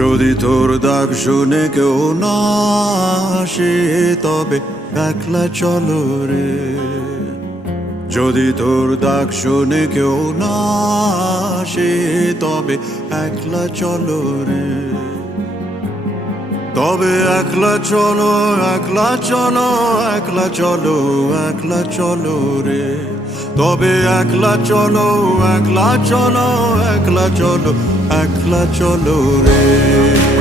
যদি তোর ডাক শুনে কেউ না আসে তবে একলা চলো রে। যদি তোর ডাক শুনে কেউ না আসে তবে একলা চলো রে। তবে একলা চলো, একলা চলো, একলা চলো, একলা চলো রে। তবে একলা চলো, একলা চলো, একলা চলো, একলা চলো রে।